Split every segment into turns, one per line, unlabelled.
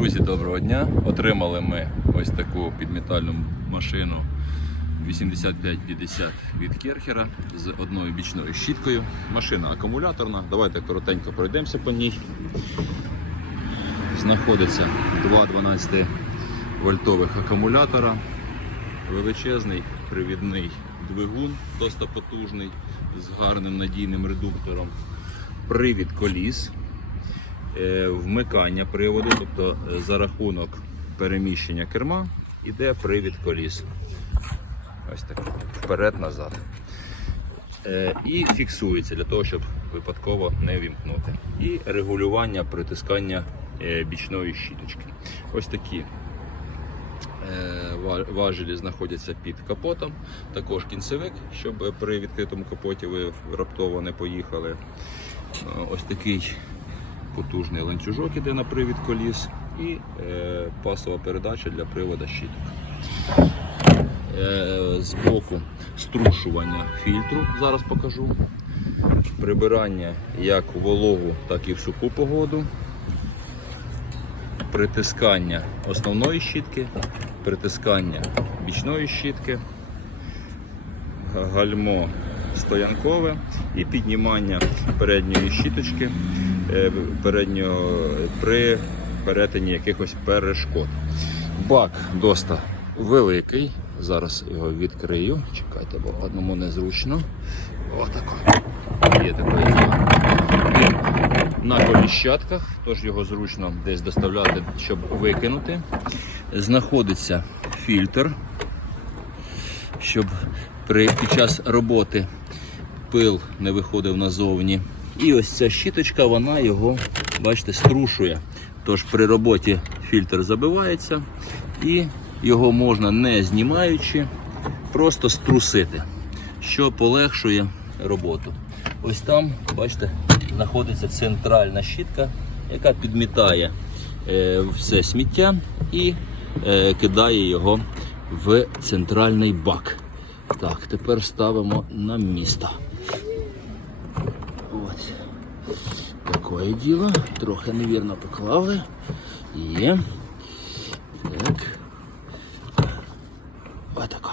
Друзі, доброго дня! Отримали ми ось таку підмітальну машину 8550 від Керхера з одною бічною щіткою. Машина акумуляторна. Давайте коротенько пройдемося по ній. Знаходиться два 12 вольтових акумулятора, величезний привідний двигун, досить потужний, з гарним надійним редуктором, привід коліс вмикання приводу, тобто е, за рахунок переміщення керма йде привід коліс. Ось так. Вперед-назад. Е, І фіксується для того, щоб випадково не вімкнути. І регулювання притискання е, бічної щіточки. Ось такі е, важелі знаходяться під капотом. Також кінцевик, щоб при відкритому капоті ви раптово не поїхали. Е, Ось такий потужний ланцюжок іде на привід коліс і е, пасова передача для привода щиток. Е, збоку струшування фільтру, зараз покажу. Прибирання як у вологу, так і в суху погоду. Притискання основної щітки, притискання бічної щітки, гальмо стоянкове і піднімання передньої щіточки переднього при перетині якихось перешкод. Бак доста великий. Зараз його відкрию. Чекайте, бо одному незручно. Отако. Є такий на коліщатках, тож його зручно десь доставляти, щоб викинути. Знаходиться фільтр, щоб при, під час роботи пил не виходив назовні. І ось ця щіточка, вона його, бачите, струшує. Тож при роботі фільтр забивається і його можна не знімаючи, просто струсити, що полегшує роботу. Ось там, бачите, знаходиться центральна щітка, яка підмітає е, все сміття і е, кидає його в центральний бак. Так, тепер ставимо на місто. Ось. Такое діло. Трохи невірно поклали. Є. Так. Отако.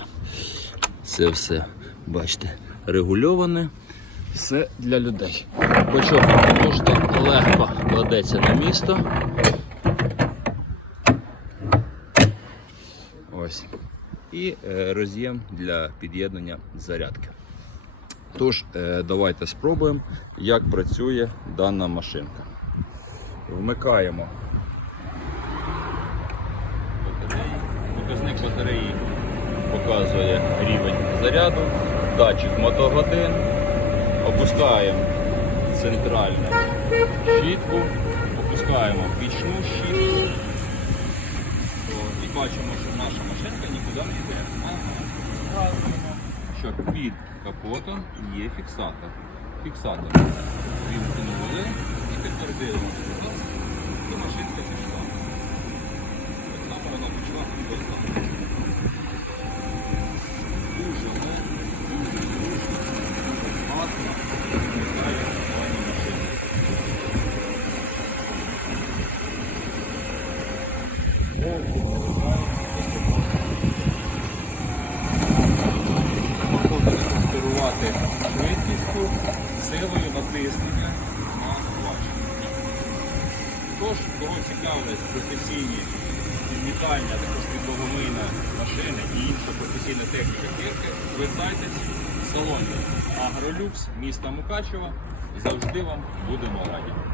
Це все, бачите, регульоване. Все для людей. Бачок можете легко кладеться на місто. Ось. І е, роз'єм для під'єднання зарядки. Тож, е, давайте спробуємо, як працює дана машинка. Вмикаємо. Показник батареї показує рівень заряду, датчик мотогодин. Опускаємо центральну щітку, опускаємо бічну щітку. І бачимо, що наша машинка нікуди не йде. Що під капотом є фіксатор. Фіксатор вімкнули і тепер дивимося. І машинка пішла. Так само вона пішла і дозна. Дуже легко, дуже зручно, дуже класно. Вмикає керування машини. Повністю вмикає Можна керувати швидкістю, силою натиснення на клавіш. Тож, кого цікавлять професійні підмітання, також підлогомийна машини і інша професійна техніка кірки, звертайтесь в салон Агролюкс міста Мукачева. Завжди вам будемо раді.